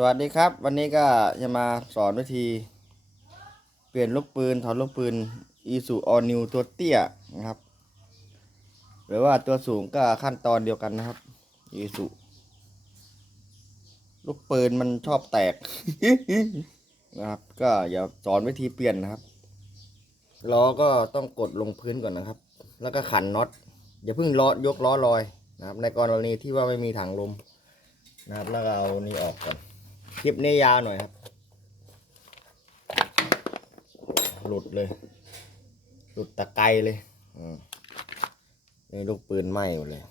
สวัสดีครับ วันนี้ก็จะมาสอนวิธี เปลี่ยนลูกปืนถอดลูกปืนอีซูออนิวตัวเตี้ยนะครับ หรือว่าตัวสูงก็ขั้นตอนเดียวกันนะครับอีซูลูกปืนมันชอบแตกนะครับ ก็อย่าสอนวิธีเปลี่ยนนะครับล้อก็ต้องกดลงพื้นก่อนนะครับ แล้วก็ขันน็อตอย่าเพิ่งล้อยกล้อลอยนะครับ ในกรณีที่ว่าไม่มีถังลมนะครับ แล้วก็เอานี่ออกก่อน คลิปนี้ยาวหน่อยครับ หลุดเลย หลุดตะไกรเลยอืมนี่ลูกปืนไหม้หมดเลย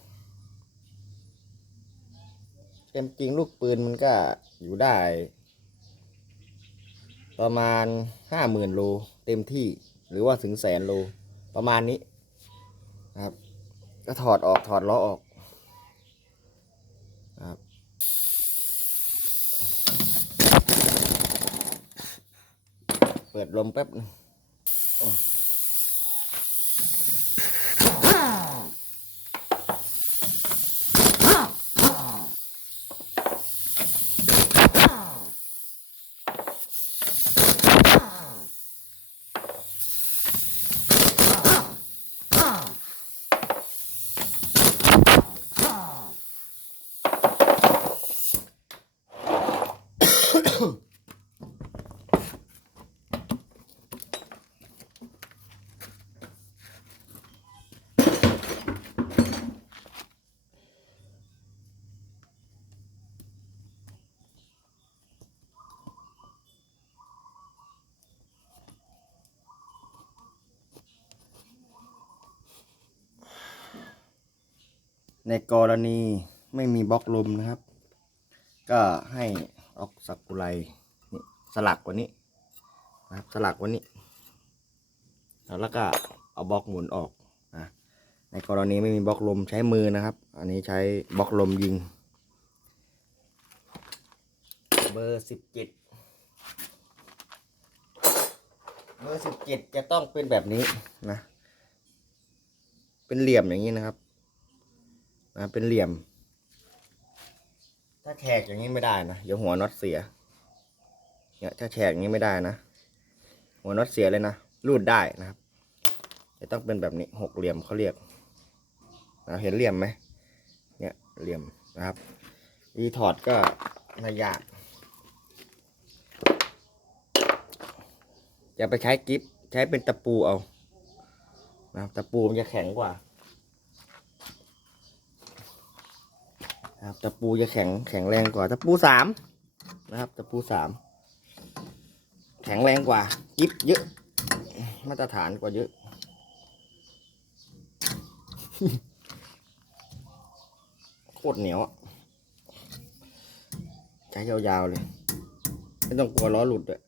เต็มจริงลูกปืนมันก็อยู่ได้ ประมาณห้าหมื่นโลเต็มที่หรือว่าถึงแสนโลประมาณนี้นะครับ ก็ถอดออกถอดล้อออกนะครับ เปิดลมแป๊บนึงโอ้ ในกรณีไม่มีบล็อกลมนะครับ ก็ให้ออกสักกุไลนี่สลักกว่านี้นะครับสลักกว่านี้ แล้วก็เอาบล็อกหมุนออกนะในกรณีไม่มีบล็อกลมใช้มือนะครับ อันนี้ใช้บล็อกลมยิง เบอร์สิบเจ็ดเบอร์สิบเจ็ดจะต้องเป็นแบบนี้นะ เป็นเหลี่ยมอย่างนี้นะครับ นะเป็นเหลี่ยม ถ้าแฉกอย่างนี้ไม่ได้นะเดี๋ยวหัวน็อตเสียเนี่ยถ้าแฉกอย่างนี้ไม่ได้นะ หัวน็อตเสียเลยนะรูดได้นะครับจะต้องเป็นแบบนี้หกเหลี่ยมเขาเรียกนะเห็นเหลี่ยมไหมเนี่ยเหลี่ยมนะครับวีถอดก็ไม่ยากอย่าไปใช้กิฟใช้เป็นตะปูเอานะครับตะปูมันจะแข็งกว่า นะครับตะปูจะแข็งแข็งแรงกว่าตะปูสามนะครับตะปูสามแข็งแรงกว่ากิฟเยอะ มาตรฐานกว่าเยอะโคตรเหนียวอะใช้ยาวๆเลย ไม่ต้องกลัวล้อหลุดด้วย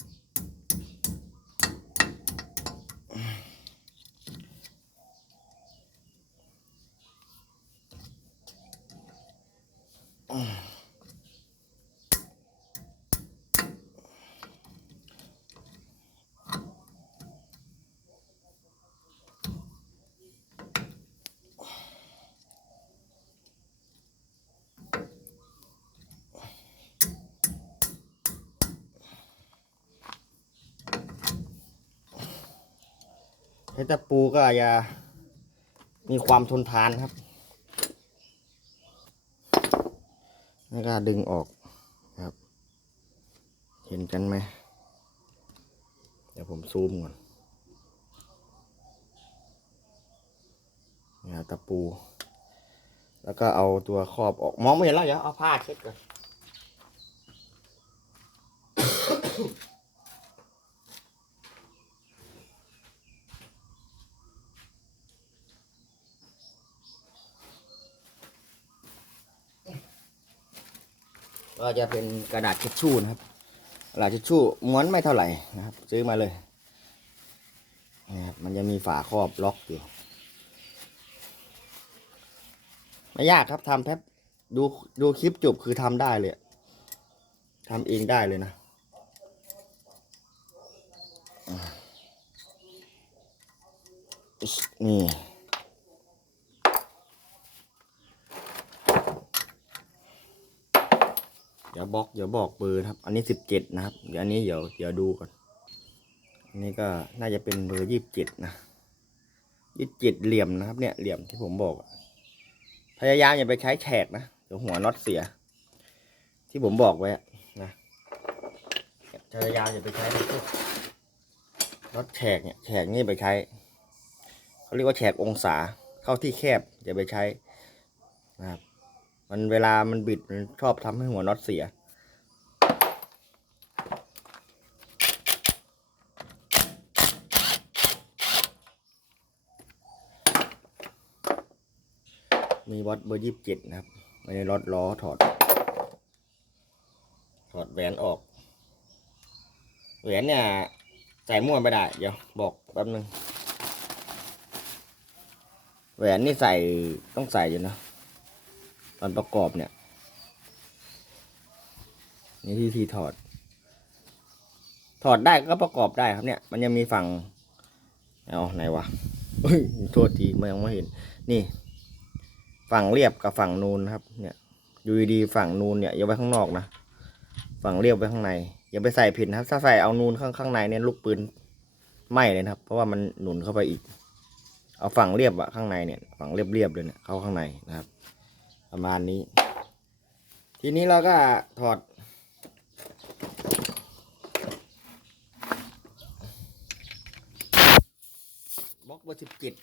ใช้ตะปูก็อย่ามีความทนทานครับ แล้วก็ดึงออกครับ เห็นกันไหม เดี๋ยวผมซูมก่อนนี่ครับตะปู แล้วก็เอาตัวครอบออก มองไม่เห็นแล้วเดี๋ยวเอาผ้าเช็ดก่อน ก็จะเป็นกระดาษทิชชู่นะครับกระดาษทิชชู่ม้วนไม่เท่าไหร่นะครับ ซื้อมาเลยนะครับมันจะมีฝาครอบล็อกอยู่ไม่ยากครับทำแป๊บดูดูคลิปจบคือทำได้เลยทำเองได้เลยนะนี่ เดี๋ยวบล็อกเดี๋ยวบอกเบอร์ครับ อันนี้สิบเจ็ดนะครับเดี๋ยวอันนี้เดี๋ยวเดี๋ยวดูก่อนอันนี้ก็น่าจะเป็นเบอร์ยี่สิบเจ็ดนะยี่สิบเจ็ดเหลี่ยมนะครับ เนี่ยเหลี่ยมที่ผมบอกพยายามอย่าไปใช้แฉกนะเดี๋ยวหัวน็อตเสีย ที่ผมบอกไว้นะพยายามอย่าไปใช้พวกน็อตแฉกเนี่ยแฉกนี่ไปใช้เขาเรียกว่าแฉกองศาเข้าที่แคบอย่าไปใช้นะครับ มันเวลามันบิดมันชอบทำให้หัวน็อตเสีย มีวัดเบอร์ยี่สิบเจ็ดนะครับไม่ได้ลดล้อถอด ถอดแหวนออก แหวนเนี่ยใส่มั่วไม่ได้ เดี๋ยวบอกแป๊บนึง แหวนนี่ใส่ต้องใส่อยู่นะ ตอนประกอบเนี่ย นี่ที่ที่ถอด ถอดได้ก็ประกอบได้ครับเนี่ย มันยังมีฝั่งเอาไหนวะโทษทีมันยังไม่เห็น นี่ ฝั่งเรียบกับฝั่งนูนครับ เนี่ยอยู่ดีฝั่งนูนเนี่ยอย่าไว้ข้างนอกนะฝั่งเรียบไว้ข้างใน อย่าไปใส่ผิดนะครับ ถ้าใส่เอานูนข้างข้างในเนี่ยลูกปืนไหม้เลยนะครับ เพราะว่ามันหนุนเข้าไปอีก เอาฝั่งเรียบอะข้างในเนี่ย ฝั่งเรียบๆเลยเนี่ยเข้าข้างในนะครับ ประมาณนี้ ทีนี้เราก็ถอด บล็อกเบอร์สิบเจ็ด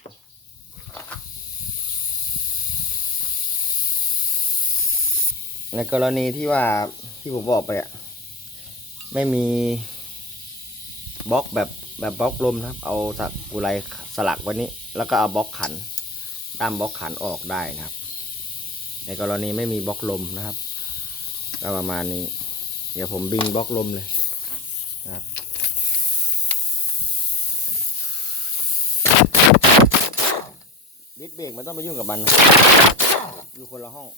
ในกรณีที่ว่าที่ผมบอกไปอะไม่มีบล็อกแบบแบบบล็อกลมนะครับ เอาสักกุไรสลักไว้นี้ แล้วก็เอาบล็อกขันด้ามบล็อกขันออกได้นะครับ ในกรณีไม่มีบล็อกลมนะครับก็ประมาณนี้ เดี๋ยวผมบิงบล็อกลมเลยนะครับดิสเบรกมันต้องไปยุ่งกับมันอยู่คนละห้อง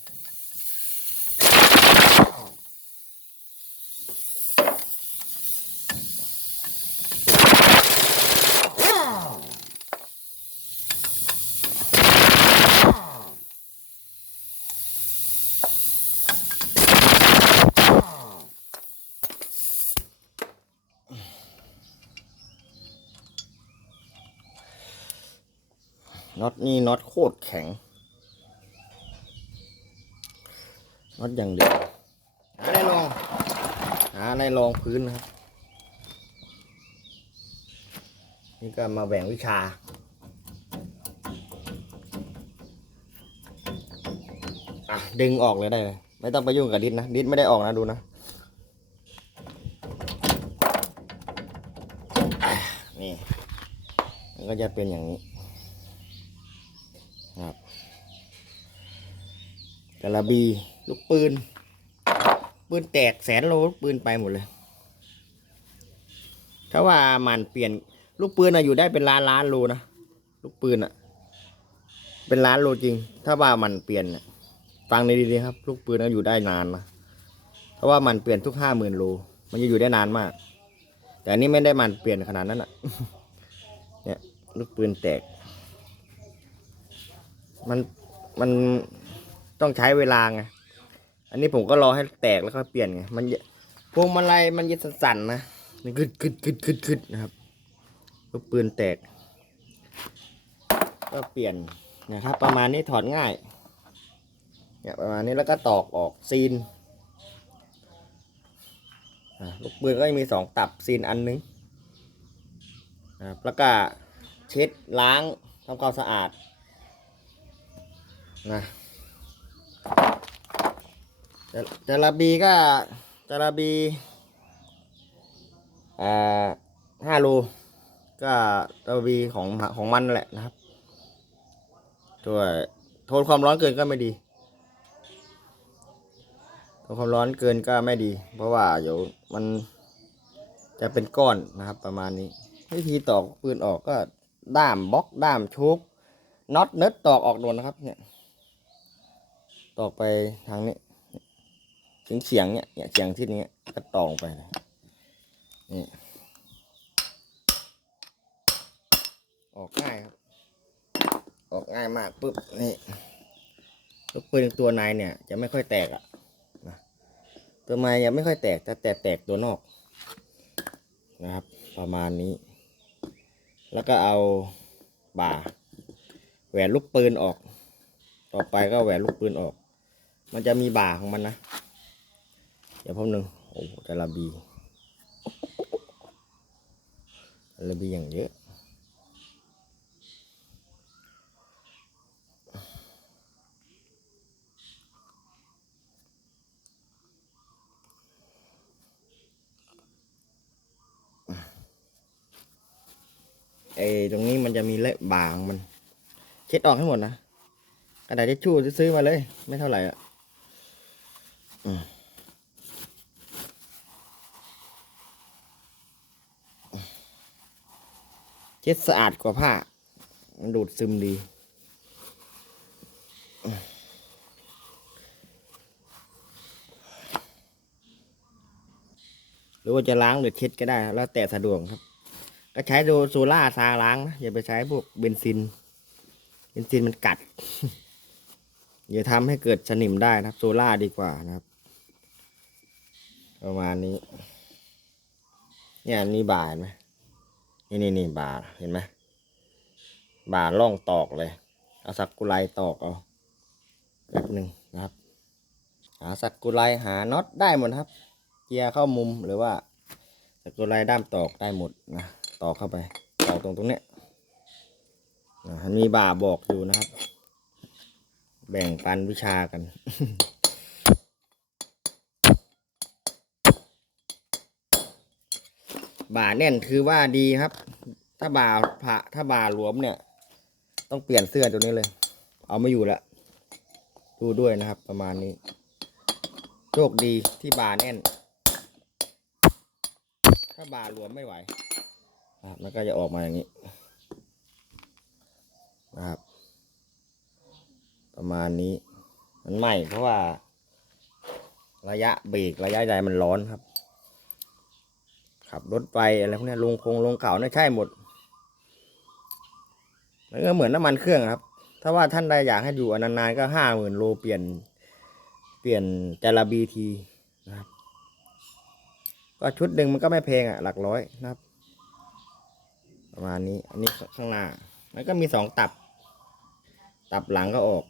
น็อตนี่น็อตโคตรแข็ง น็อตอย่างเดียวหาในรองหาในรองพื้นนะครับ นี่ก็มาแบ่งวิชาอะดึงออกเลยได้เลยไม่ต้องไปยุ่งกับดิสนะ ดิสไม่ได้ออกนะดูนะอะนี่มันก็จะเป็นอย่างนี้ ครับก ระบี ลูกปืน ปืนแตกแสนโลลูกปืนไปหมดเลย ถ้าว่ามันเปลี่ยนลูกปืนอะอยู่ได้เป็นล้านล้านโลนะ ลูกปืนอะเป็นล้านโลจริง ถ้าว่ามันเปลี่ยนฟังในดีๆครับ ลูกปืนก็อยู่ได้นานนะถ้าว่ามันเปลี่ยนทุกห้าหมื่นโล มันจะอยู่ได้นานมาก แต่อันนี้ไม่ได้มันเปลี่ยนขนาดนั้นอะเนี่ยลูกปืนแตก มันมัน ต้องใช้เวลาไง อันนี้ผมก็รอให้แตกแล้วก็เปลี่ยนไง มันจะพวงมาลัยมันจะสั่นๆนะมันกึดกึดกึดกึดกึดนะครับลูกปืนแตก ก็เปลี่ยนนะครับ ประมาณนี้ถอดง่าย เนี่ยประมาณนี้แล้วก็ตอกออกซีนลูกปืนก็มีสองตับซีนอันนึงนะครับแล้วก็เช็ดล้างทำความสะอาดนะ แต่แต่ละบีก็แต่ละบีอ่าห้าโลก็แต่ละบีของของมันแหละนะครับตัวทนความร้อนเกินก็ไม่ดีทนความร้อนเกินก็ไม่ดี เพราะว่าเดี๋ยวมันจะเป็นก้อนนะครับประมาณนี้ วิธีตอกปืนออกก็ด้ามบล็อกด้ามชุกน็อตเนิร์ดตอกออกโดนนะครับเนี่ย ตอกไปทางนี้ถึงเฉียงเนี่ยเนี่ยเฉียงที่นี้ก็ตองไปนี่ออกง่ายครับ ออกง่ายมากปุ๊บนี่ลูกปืนตัวในเนี่ย จะไม่ค่อยแตกอะ่ะนะตัวไม้ยังไม่ค่อยแตกแต่แต่แตกตัวนอกนะครับ ประมาณนี้ แล้วก็เอาบ่าแหวนลูกปืนออก ต่อไปก็แหวนลูกปืนออก มันจะมีบ่าของมันนะ เดี๋ยวพบหนึ่งโอ้แต่ละบีแต่ละบีอย่างเยอะไอ้ตรงนี้มันจะมีเละบางมัน เช็ดออกให้หมดนะกระดาษทิชชู่ซื้อมาเลย ไม่เท่าไหร่อะ เช็ดสะอาดกว่าผ้า มันดูดซึมดี หรือว่าจะล้างหรือเช็ดก็ได้ แล้วแต่สะดวกครับ ก็ใช้โดโซล่าซาล้างนะ อย่าไปใช้พวกเบนซิน เบนซินมันกัดอย่าทำให้เกิดสนิมได้นะครับ โซล่าดีกว่านะครับ ประมาณนี้ เนี่ยนี่บาเห็นไหมนี่นี่นี่บาดเห็นไหมบาดล่องตอกเลย เอาสักกุไลตอกเอาแป๊บหนึ่งนะครับ หาสักกุไลหาน็อตได้หมดครับ เกียร์เข้ามุมหรือว่าสักกุไลด้ามตอกได้หมดนะตอกเข้าไปตอกตรงตรงเนี้ยอ่ามีบ่าบอกอยู่นะครับ แบ่งปันวิชากัน บ่าแน่นคือว่าดีครับ ถ้าบ่าผ่าถ้าบ่าหลวมเนี่ย ต้องเปลี่ยนเสื้อตัวนี้เลย เอาไม่อยู่ละดูด้วยนะครับ ประมาณนี้ โชคดีที่บ่าแน่น ถ้าบ่าหลวมไม่ไหวนะครับมันก็จะออกมาอย่างนี้นะครับ ประมาณนี้ มันไหม้เพราะว่า ระยะเบรกระยะใดมันร้อนครับ ขับรถไปอะไรพวกนี้ลงคงลงเขาเนี่ยใช่หมดมันก็เหมือนน้ำมันเครื่องครับ ถ้าว่าท่านใดอยากให้อยู่นานๆก็ห้าหมื่นโลเปลี่ยน เปลี่ยนจารบีทีนะครับ ก็ชุดหนึ่งมันก็ไม่แพงอะ หลักร้อยนะครับ ประมาณนี้ อันนี้ข้างหน้าแล้วก็มีสองตับ ตับหลังก็ออก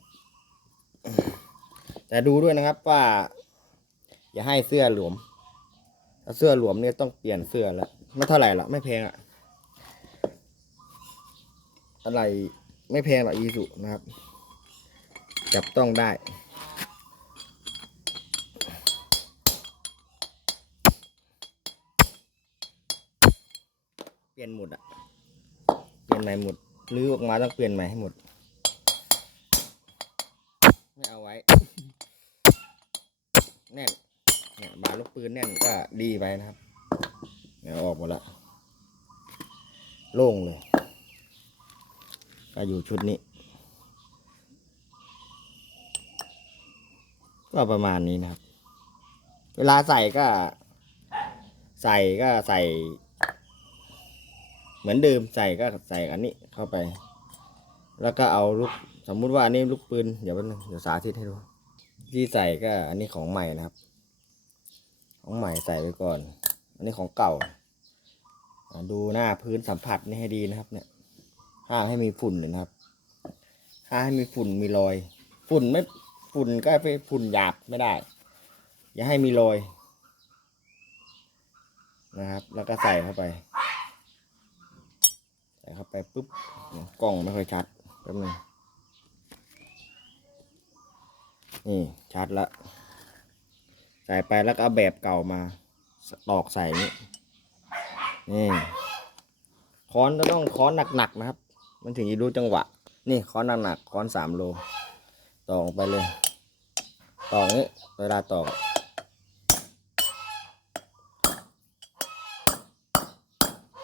แต่ดูด้วยนะครับว่า อย่าให้เสื้อหลวม เสื้อหลวมเนี่ยต้องเปลี่ยนเสื้อแล้วไม่เท่าไหร่หรอกไม่แพงอะอะไรไม่แพงหรอกอีสุนะครับ จับต้องได้เปลี่ยนหมดอะเปลี่ยนใหม่หมดรื้อออกมาต้องเปลี่ยนใหม่ให้หมด ไม่เอาไว้ แน่นเนี่ยบาลูกปืนแน่น ดีไปนะครับเนี่ยเอาออกหมดละโล่งเลยก็อยู่ชุดนี้ ก็ประมาณนี้นะครับ เวลาใส่ก็ ใส่ก็ใส่ เหมือนเดิมใส่ก็ใส่อันนี้เข้าไป แล้วก็เอาลูกสมมุติว่าอันนี้ลูกปืนเดี๋ยวแป๊บนึงเดี๋ยวสาธิตให้ดูที่ใส่ก็อันนี้ของใหม่นะครับ ของใหม่ใส่ไปก่อน อันนี้ของเก่า ดูหน้าพื้นสัมผัสนี่ให้ดีนะครับ เนี่ยห้ามให้มีฝุ่นนะครับห้ามให้มีฝุ่นมีรอย ฝุ่นไม่ฝุ่นก็ไปฝุ่นหยาบไม่ได้ อย่าให้มีรอยนะครับ แล้วก็ใส่เข้าไป ใส่เข้าไปปุ๊บกล้องไม่ค่อยชัดแป๊บนึงนี่ชัดละ ใส่ไปแล้วก็เอาแบบเก่ามาตอกใส่นี่นี่ค้อนก็ต้องค้อนหนักๆนะครับ มันถึงจะรู้จังหวะ นี่ค้อนหนักๆค้อนสามโลตอกไปเลยตอกนี้เวลาตอก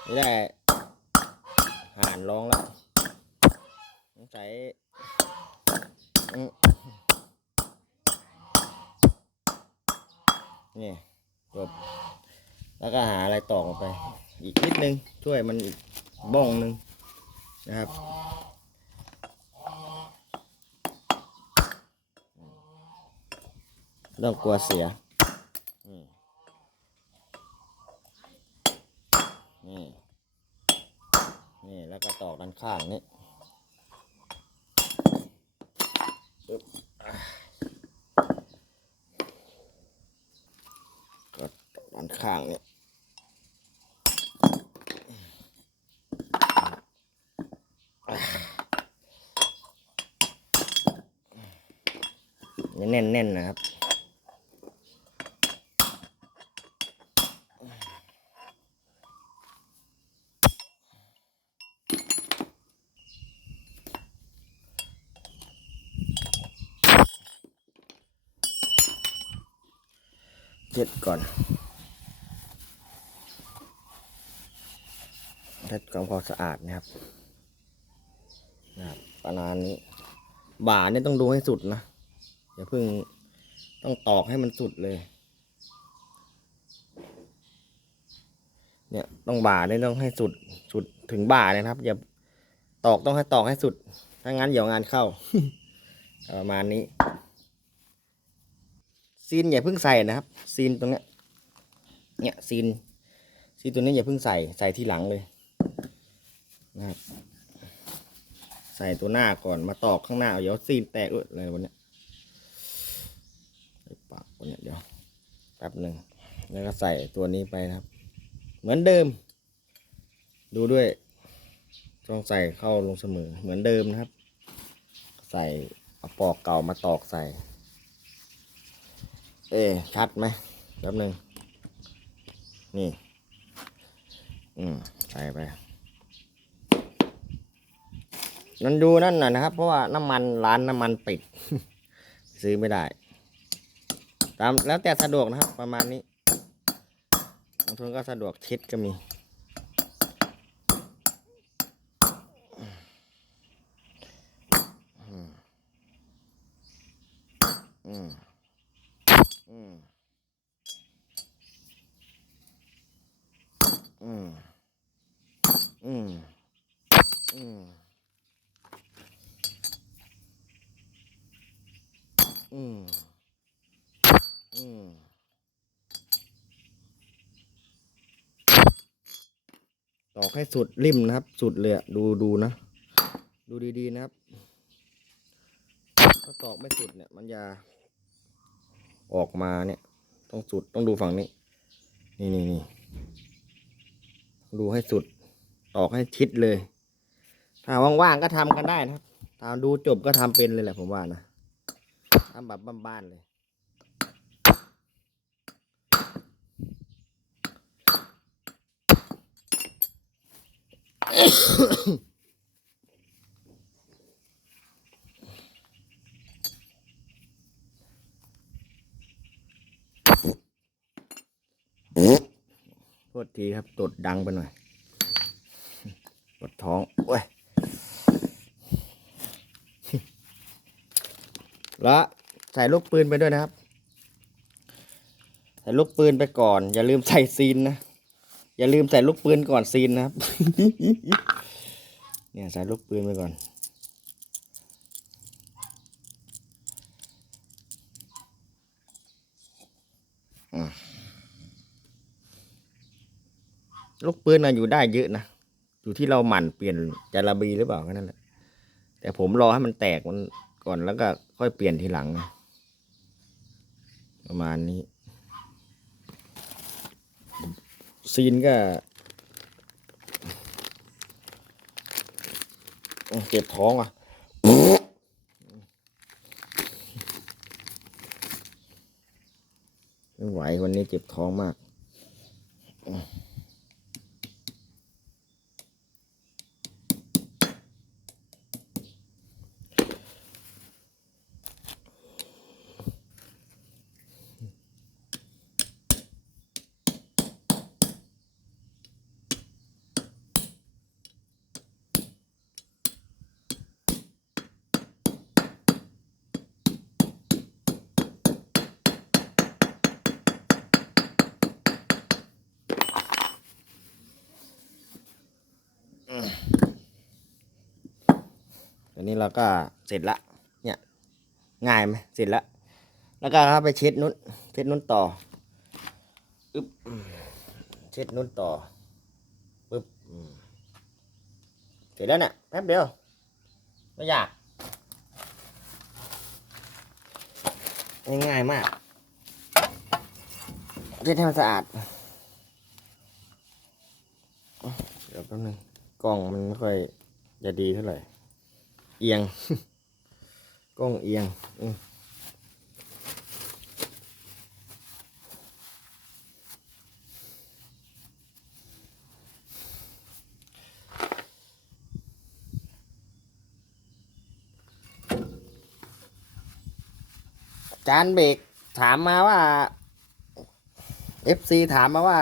ไม่ได้ห่านร้องแล้วสงสัย นี่จบแล้วก็หาอะไรตอกลงไป อีกนิดนึง ช่วยมันอีกบ้องนึงนะครับต้องกลัวเสีย นี่ นี่ นี่ แล้วก็ตอกด้านข้างนี้ เช็ดก่อนเช็ดความพอสะอาดนะครับนะครับประมาณนี้ บ่าเนี่ยต้องดูให้สุดนะอย่าเพิ่งต้องตอกให้มันสุดเลย เนี่ยต้องบ่าเนี่ยต้องให้สุดสุดถึงบ่าเนยนะครับ อย่าตอกต้องให้ตอกให้สุด ถ้างั้นเดี๋ยวงานเข้า ประมาณนี้ ซีนอย่าเพิ่งใส่นะครับ ซีนตรงนี้เนี่ยซีนซีนตัวนี้อย่าเพิ่งใส่ใส่ทีหลังเลยนะครับใส่ตัวหน้าก่อนมาตอกข้างหน้าเดี๋ยวซีนแตกด้วยอะไรวันเนี้ยปากวันเนี้ยเดี๋ยวแป๊บหนึ่งแล้วก็ใส่ตัวนี้ไปนะครับ เหมือนเดิม ดูด้วยต้องใส่เข้าลงเสมอเหมือนเดิมนะครับ ใส่เอาปอกเก่ามาตอกใส่ เอ๊ชัดไหมแป๊บหนึ่งนี่ อืมใส่ไปนั่นดูนั่นน่ะนะครับ เพราะว่าน้ำมันร้านน้ำมันปิด ซื้อไม่ได้ ตามแล้วแต่สะดวกนะครับ ประมาณนี้บางคนก็สะดวกเช็ดก็มี อืม อืม อืม อืม อืม อืม อืม อืม ตอกให้สุดริมนะครับ สุดเลยดูดูนะ ดูดีๆนะครับ ถ้าตอกไม่สุดเนี่ย มันจะออกมาเนี่ย ต้องสุดต้องดูฝั่งนี้ นี่นี่นี่ดูให้สุด ตอกให้ชิดเลย ถ้าว่างๆก็ทำกันได้นะครับถ้าดูจบก็ทำเป็นเลยแหละผมว่านะ ทำแบบบ้านๆเลย โทษทีครับตดดังไปหน่อยปวดท้อง โอ้ยล้ว ใส่ลูกปืนไปด้วยนะครับ ใส่ลูกปืนไปก่อน อย่าลืมใส่ซีนนะอย่าลืมใส่ลูกปืนก่อนซีนนะครับ เนี่ยใส่ลูกปืนไปก่อน ลูกปืนนะอยู่ได้เยอะนะ อยู่ที่เราหมั่นเปลี่ยนจาระบีหรือเปล่าแค่นั้นแหละ แต่ผมรอให้มันแตกมันก่อนแล้วก็ค่อยเปลี่ยนทีหลังนะ ประมาณนี้ ซีนก็เจ็บท้องอะไม่ไหววันนี้เจ็บท้องมาก ตอนนี้เราก็เสร็จละ เนี่ย ง่ายไหมเสร็จละ แล้วก็เข้าไปเช็ดนุ้นเช็ดนุ้นต่ออึ๊บเช็ดนุ้นต่อปึ๊บเสร็จแล้วเนี่ยแป๊บเดียว ไม่ยาก ง่ายมากเช็ดให้มันสะอาดเดี๋ยวแป๊บนึงกล้องมันไม่ค่อยจะดีเท่าไหร่ เอียง กล้องเอียงจานเบรกถามมาว่า FC ถามมาว่า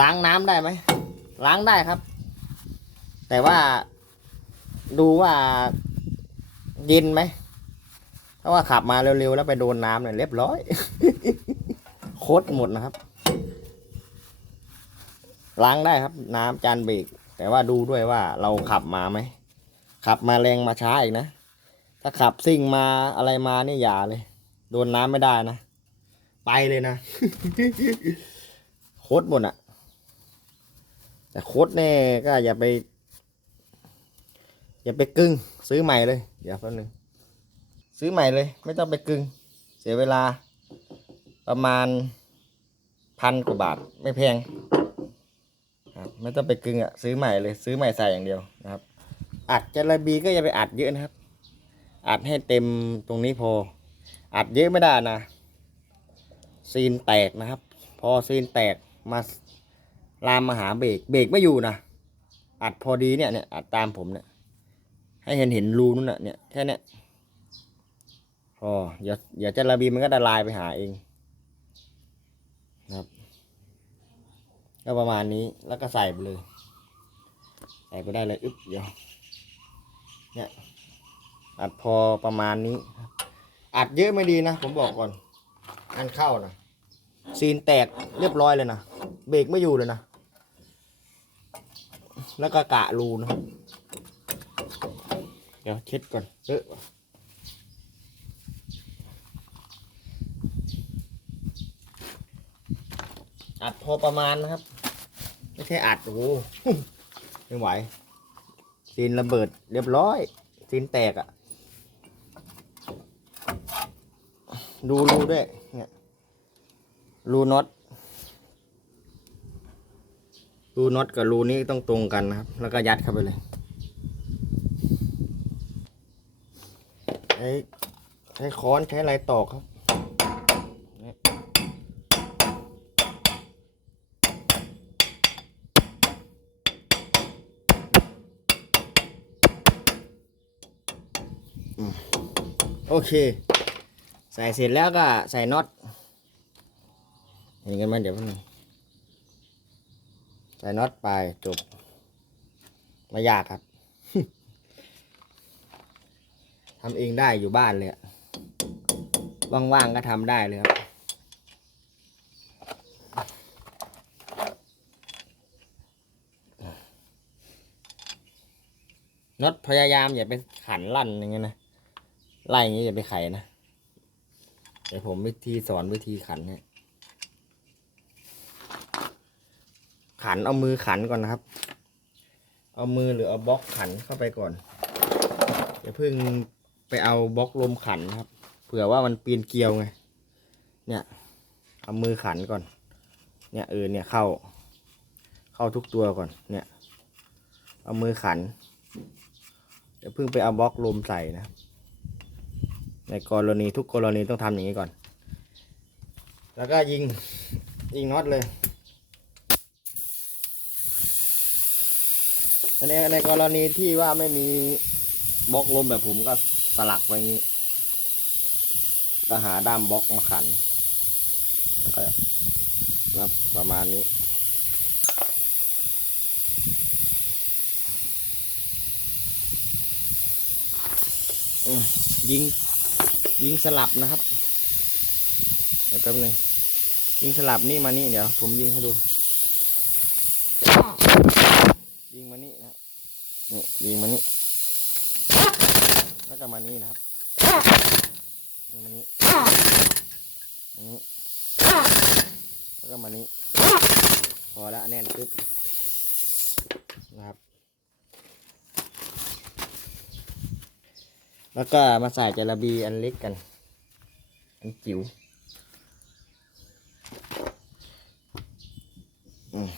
ล้างน้ำได้ไหม ล้างได้ครับ แต่ว่า ดูว่าเย็นไหมถ้าว่าขับมาเร็วๆแล้วไปโดนน้ำเนี่ยเรียบร้อย โคตรหมดนะครับ ล้างได้ครับ น้ำจานเบรกแต่ว่าดูด้วยว่าเราขับมาไหมขับมาแรงมาช้าอีกนะ ถ้าขับซิ่งมาอะไรมานี่อย่าเลย โดนน้ำไม่ได้นะ ไปเลยนะ โคตรหมดอะแต่โคตรแน่ก็อย่าไป อย่าไปกึ่งซื้อใหม่เลย เดี๋ยวแป๊บนึงซื้อใหม่เลย ไม่ต้องไปกึ่งเสียเวลาประมาณพันกว่าบาทไม่แพงครับไม่ต้องไปกึ่งอะซื้อใหม่เลยซื้อใหม่ใส่อย่างเดียวนะครับ อัดจระบีก็อย่าไปอัดเยอะนะครับ อัดให้เต็มตรงนี้พอ อัดเยอะไม่ได้นะ ซีนแตกนะครับ พอซีนแตกมาลามมาหาเบรกเบรกไม่อยู่นะอัดพอดีเนี่ยเนี่ยอัดตามผมเนี่ย ให้เห็นเห็นรูนู่นน่ะเนี่ยแค่เนี้ยพออย่าอย่าจะระบีมันก็ละลายไปหาเองนะครับก็ประมาณนี้แล้วก็ใส่ไปเลย ใส่ไปได้เลยอึ๊บเดี๋ยวเนี่ยอัดพอประมาณนี้ อัดเยอะไม่ดีนะ ผมบอกก่อนอันเข้านะซีนแตกเรียบร้อยเลยนะเบรกไม่อยู่เลยนะ แล้วก็กะรูนะ ดี๋ยวเช็ดก่อนเอออัดพอประมาณนะครับ ไม่ใช่อัดโอ้โหไม่ไหวซีนระเบิดเรียบร้อยซีนแตกอะ่ะ ดูรูด้วยเนี่ยรูน็อตรูน็อตกับรูนี้ต้องตรงกันนะครับ แล้วก็ยัดเข้าไปเลย ใช้ใช้ค้อนใช้อะไรตอกครับเนี่ยโอเค ใส่เสร็จแล้วก็ใส่น็อตเห็นกันไหมเดี๋ยวนึงใส่น็อตไปจบไม่ยากครับ ทำเองได้อยู่บ้านเลยว่างๆก็ทำได้เลยครับน็อตพยายามอย่าไปขันลั่นอย่างเงี้ยนะไล่อย่างงี้อย่าไปไขนะเดี๋ยวผมวิธีสอนวิธีขันเนี่ยขันเอามือขันก่อนนะครับ เอามือหรือเอาบล็อกขันเข้าไปก่อนอย่าเพิ่ง ไปเอาบล็อกลมขันนะครับ เผื่อว่ามันปีนเกลียวไง เนี่ยเอามือขันก่อน เนี่ยเออเนี่ยเข้า เข้าทุกตัวก่อน เนี่ย เอามือขันอย่าเพิ่งไปเอาบล็อกลมใส่นะ ในกรณีทุกกรณีต้องทำอย่างนี้ก่อน แล้วก็ยิง ยิงน็อตเลยอันในกรณีที่ว่าไม่มีบล็อกลมแบบผมก็ สลักไว้อย่างนี้ก็หาด้ามบล็อกมาขันแล้วก็นับประมาณนี้ ยิงยิงสลับนะครับ เดี๋ยวแป๊บหนึงยิงสลับนี่มานี่เดี๋ยว ผมยิงให้ดู ยิงมานี่นะนี่ยิงมานี่ แล้วก็มานี้นะครับนี่มานี้มานี้ แล้วก็มานี้ พอละแน่นปึ๊บนะครับ แล้วก็มาใส่จระบีอันเล็กกัน อันจิ๋วอืม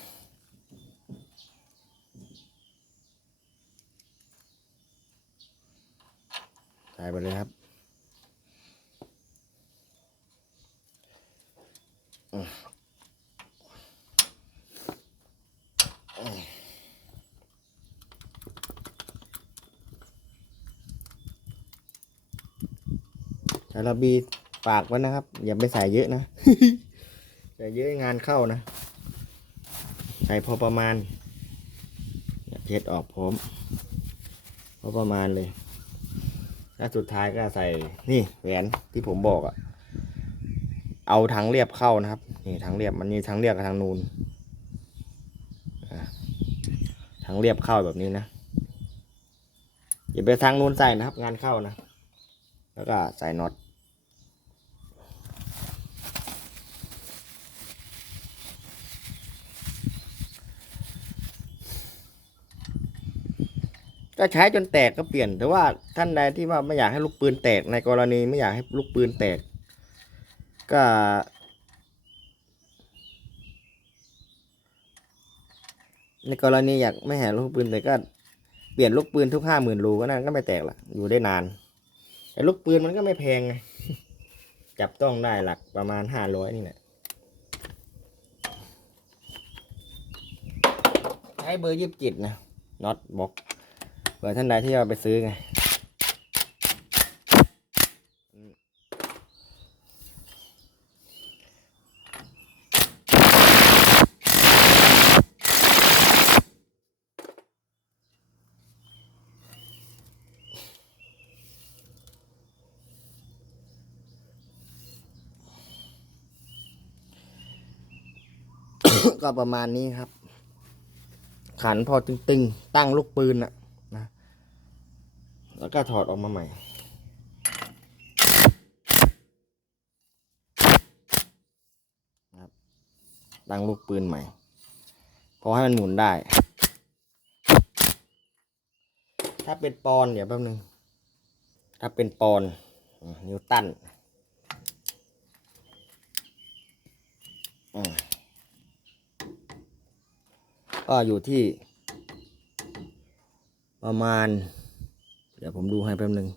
ใส่ไปเลยครับ จระบีฝากไว้นะครับ อย่าไปใส่เยอะนะใส่เยอะงานเข้านะ ใส่พอประมาณอย่าเช็ดออกพร้อมพอประมาณเลยแล้วสุดท้ายก็ใส่นี่แหวนที่ผมบอกอะเอาทางเรียบเข้านะครับนี่ทางเรียบมันมีทางเรียบกับทางนูนอะทางเรียบเข้าแบบนี้นะอย่าไปทางนูนใส่นะครับ งานเข้านะ แล้วก็ใส่น็อต ก็ใช้จนแตกก็เปลี่ยน แต่ว่าท่านใดที่ว่าไม่อยากให้ลูกปืนแตกในกรณีไม่อยากให้ลูกปืนแตก ก็ ในกรณีอยากไม่ให้ลูกปืนแตกก็เปลี่ยนลูกปืนทุกห้าหมื่นรูก็นั่นก็ไม่แตกละอยู่ได้นาน แต่ลูกปืนมันก็ไม่แพงไงจับต้องได้หลักประมาณห้าร้อยนี่แหละใช้เบอร์ยี่สิบจิตนะน็อตบ็อก เผื่อท่านใดที่จะเอาไปซื้อไงก็ประมาณนี้ครับ ขันพอตึงๆ ตั้งลูกปืนอะ แล้วก็ถอดออกมาใหม่นะครับตั้งลูกปืนใหม่ พอให้มันหมุนได้ ถ้าเป็นปอนเดี๋ยวแป๊บนึง ถ้าเป็นปอนนิวตันก็อยู่ที่ประมาณ เดี๋ยวผมดูให้แป๊บนึง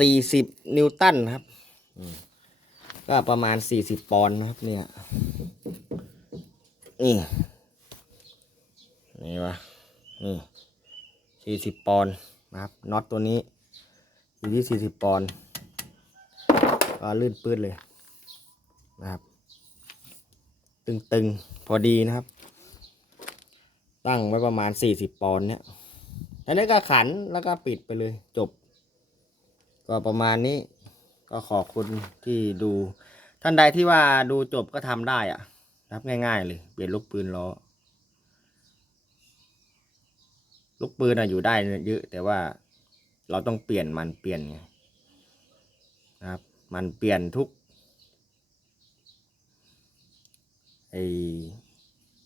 สี่สิบนิวตันครับ ก็ประมาณสี่สิบปอนด์นะครับเนี่ย นี่ นี่วะนี่สี่สิบปอนด์นะครับน็อตตัวนี้ อยู่ที่40ปอนด์ก็ลื่นปื้ดเลย นะครับ ตึงๆ พอดีนะครับ ตั้งไว้ประมาณ 40 ปอนด์เนี่ยแล้วนี้ก็ขันแล้วก็ปิดไปเลยจบ ก็ประมาณนี้ก็ขอบคุณที่ดู ท่านใดที่ว่าดูจบก็ทำได้อะนะครับง่าย ๆ เลย เปลี่ยนลูกปืนล้อลูกปืนอะอยู่ได้เยอะ แต่ว่าเราต้องเปลี่ยนมันเปลี่ยนไงนะครับ มันเปลี่ยนทุก ไอ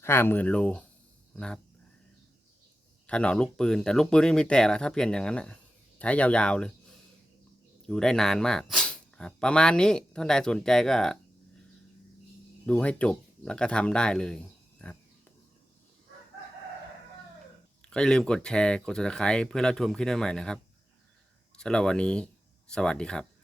ห้าหมื่นโลนะครับถนอนลูกปืน แต่ลูกปืนไม่มีแตกละถ้าเปลี่ยนอย่างนั้นอะใช้ยาวๆเลย อยู่ได้นานมากครับ ประมาณนี้ท่านใดสนใจก็ ดูให้จบแล้วก็ทำได้เลยนะครับ ก็อย่าลืมกดแชร์ กด subscribe เพื่อรับชมคลิปใหม่ๆนะครับสำหรับวันนี้ สวัสดีครับ